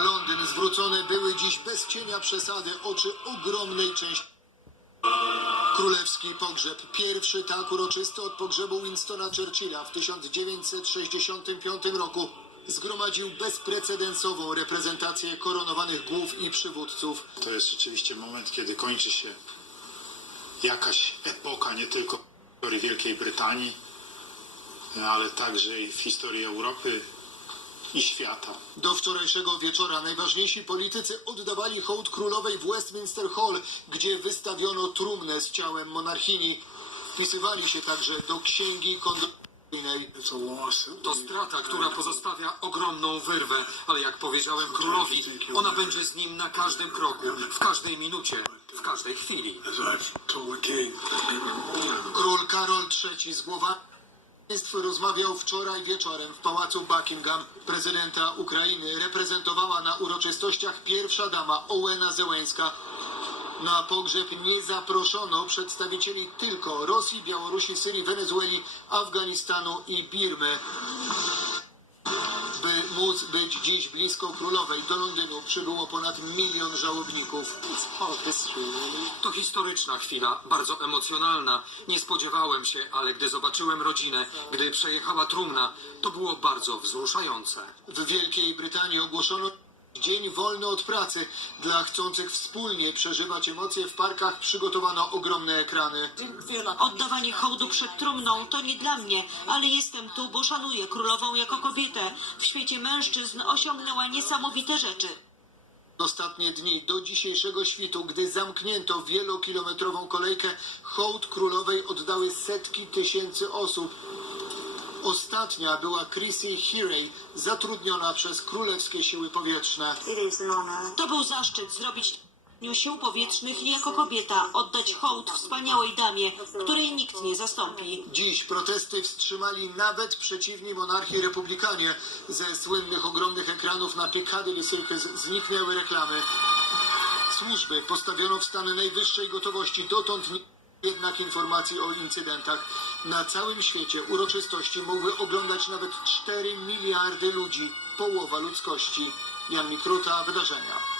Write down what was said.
Londyn zwrócone były dziś bez cienia przesady oczy ogromnej części. Królewski pogrzeb, pierwszy tak uroczysty od pogrzebu Winstona Churchilla w 1965 roku, zgromadził bezprecedensową reprezentację koronowanych głów i przywódców. To jest rzeczywiście moment, kiedy kończy się jakaś epoka nie tylko w historii Wielkiej Brytanii, ale także i w historii Europy i świata. Do wczorajszego wieczora najważniejsi politycy oddawali hołd królowej w Westminster Hall, gdzie wystawiono trumnę z ciałem monarchini. Wpisywali się także do księgi kondolencyjnej. To strata, która pozostawia ogromną wyrwę, ale jak powiedziałem królowi, ona będzie z nim na każdym kroku, w każdej minucie, w każdej chwili. Król Karol III z głowami rozmawiał wczoraj wieczorem w pałacu Buckingham. Prezydenta Ukrainy reprezentowała na uroczystościach pierwsza dama Ołena Zełęska. Na pogrzeb nie zaproszono przedstawicieli tylko Rosji, Białorusi, Syrii, Wenezueli, Afganistanu i Birmy. Móc być dziś blisko królowej, do Londynu przybyło ponad milion żałobników. To historyczna chwila, bardzo emocjonalna. Nie spodziewałem się, ale gdy zobaczyłem rodzinę, gdy przejechała trumna, to było bardzo wzruszające. W Wielkiej Brytanii ogłoszono dzień wolny od pracy. Dla chcących wspólnie przeżywać emocje w parkach przygotowano ogromne ekrany. Oddawanie hołdu przed trumną to nie dla mnie, ale jestem tu, bo szanuję królową jako kobietę. W świecie mężczyzn osiągnęła niesamowite rzeczy. Ostatnie dni do dzisiejszego świtu, gdy zamknięto wielokilometrową kolejkę, hołd królowej oddały setki tysięcy osób. Ostatnia była Chrissy Hearay, zatrudniona przez królewskie siły powietrzne. To był zaszczyt zrobić Dniu Sił Powietrznych i jako kobieta oddać hołd wspaniałej damie, której nikt nie zastąpi. Dziś protesty wstrzymali nawet przeciwni monarchii republikanie. Ze słynnych ogromnych ekranów na Piccadilly Circus zniknęły reklamy. Służby postawiono w stan najwyższej gotowości. Dotąd nie jednak informacji o incydentach. Na całym świecie uroczystości mogły oglądać nawet 4 miliardy ludzi, połowa ludzkości. Jan Mikruta, wydarzenia.